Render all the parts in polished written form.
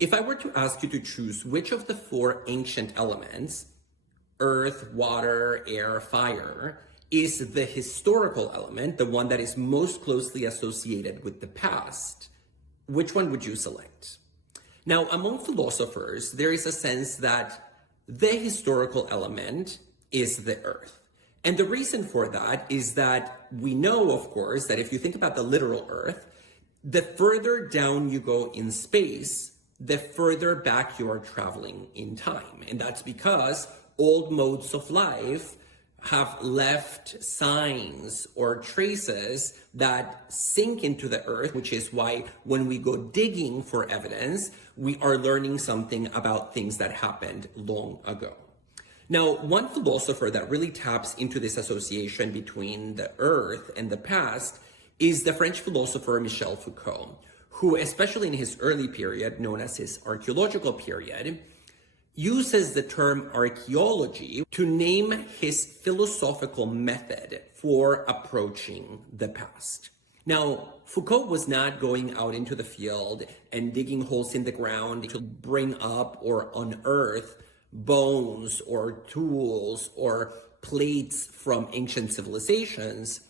If I were to ask you to choose which of the four ancient elements, earth, water, air, fire, is the historical element, the one that is most closely associated with the past, which one would you select? Now, among philosophers, there is a sense that the historical element is the earth. And the reason for that is that we know, of course, that if you think about the literal earth, the further down you go in space, the further back you are traveling in time. And that's because old modes of life have left signs or traces that sink into the earth, which is why when we go digging for evidence, we are learning something about things that happened long ago. Now, one philosopher that really taps into this association between the earth and the past is the French philosopher Michel Foucault, who, especially in his early period, known as his archaeological period, uses the term archaeology to name his philosophical method for approaching the past. Now, Foucault was not going out into the field and digging holes in the ground to bring up or unearth bones or tools or plates from ancient civilizations,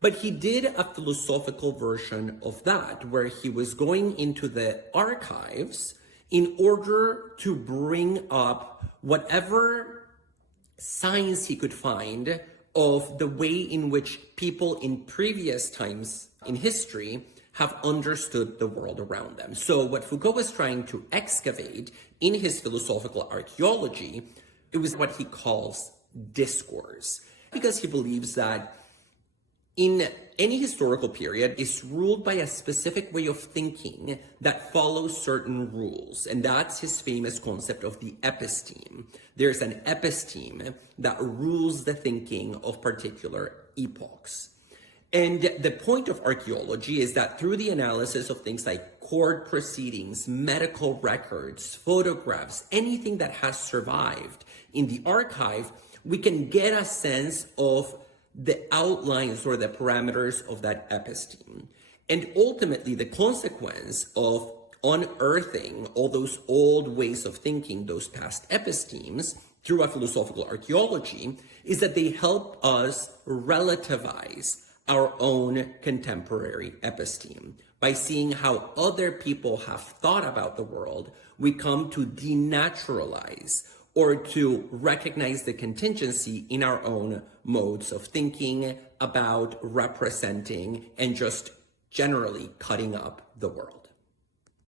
but he did a philosophical version of that, where he was going into the archives in order to bring up whatever signs he could find of the way in which people in previous times in history have understood the world around them. So what Foucault was trying to excavate in his philosophical archaeology, it was what he calls discourse, because he believes that in any historical period is ruled by a specific way of thinking that follows certain rules. And that's his famous concept of the episteme. There's an episteme that rules the thinking of particular epochs. And the point of archaeology is that through the analysis of things like court proceedings, medical records, photographs, anything that has survived in the archive, we can get a sense of the outlines or the parameters of that episteme. And ultimately, the consequence of unearthing all those old ways of thinking, those past epistemes, through a philosophical archaeology, is that they help us relativize our own contemporary episteme. By seeing how other people have thought about the world, we come to denaturalize or to recognize the contingency in our own modes of thinking about, representing, and just generally cutting up the world.